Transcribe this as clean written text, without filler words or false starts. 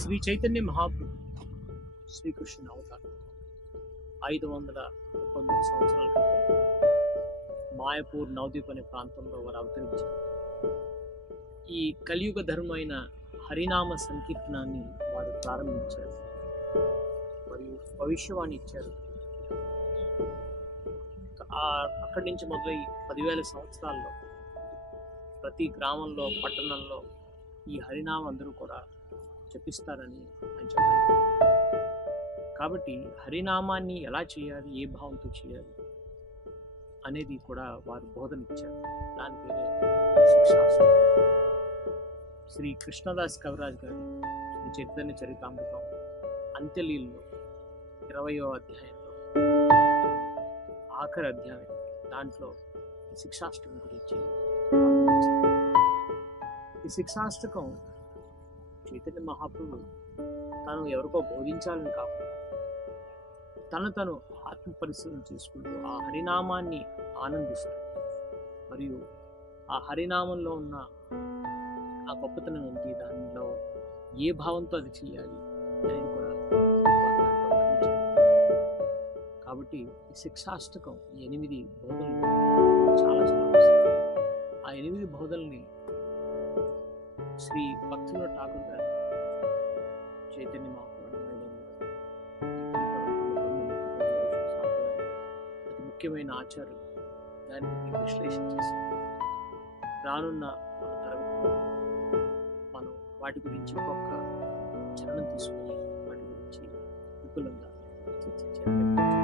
శ్రీ చైతన్య మహాప్రభు శ్రీకృష్ణుని అవతారం 539 సంవత్సరాల క్రితం మాయపూర్ నవదీప్ అనే ప్రాంతంలో వారు అవతరించారు. ఈ కలియుగ ధర్మమైన హరినామ సంకీర్తనాన్ని వారు ప్రారంభించారు మరియు భవిష్యవాణి ఇచ్చారు. అక్కడి నుంచి మొదలై 10,000 సంవత్సరాల్లో ప్రతి గ్రామంలో, పట్టణంలో ఈ హరినామం అందరూ కూడా జపిస్తారని ఆయన చెప్పారు. కాబట్టి హరినామాన్ని ఎలా చేయాలి, ఏ భావంతో చేయాలి అనేది కూడా వారు బోధన ఇచ్చారు. దాని పేరే శిక్షాస్త్రం. శ్రీ కృష్ణదాస్ కవిరాజ్ గారి శ్రీ చైతన్య చరితామృతం అంత్యలీలలో 20వ అధ్యాయంలో ఆఖరి అధ్యాయం, దాంట్లో శిక్షాష్టకం గురించి ఈ శిక్షాష్టకం చైతన్య మహాప్రభు తను ఎవరికో బోధించాలని కాకుండా తను ఆత్మ పరిశీలన చేసుకుంటూ ఆ హరినామాన్ని ఆనందిస్తాడు. మరియు ఆ హరినామంలో ఉన్న ఆ గొప్పతనం ఏంటి, దానిలో ఏ భావంతో అది చేయాలి అనేది కూడా కాబట్టి ఈ శిక్షాష్టకం, ఈ 8 బోధనలు చాలా ఆ 8 బోధనల్ని శ్రీ భక్తివినోద్ ఠాకూర్ గారు చైతన్య మహాప్రభు అతి ముఖ్యమైన ఆచార్యులు దాన్ని విశ్లేషణ చేసి రానున్న తరగతిలో మనం వాటి గురించి ఒక్కొక్క చరణం తీసుకొని వాటి గురించి విపులంగా చర్చించాలి.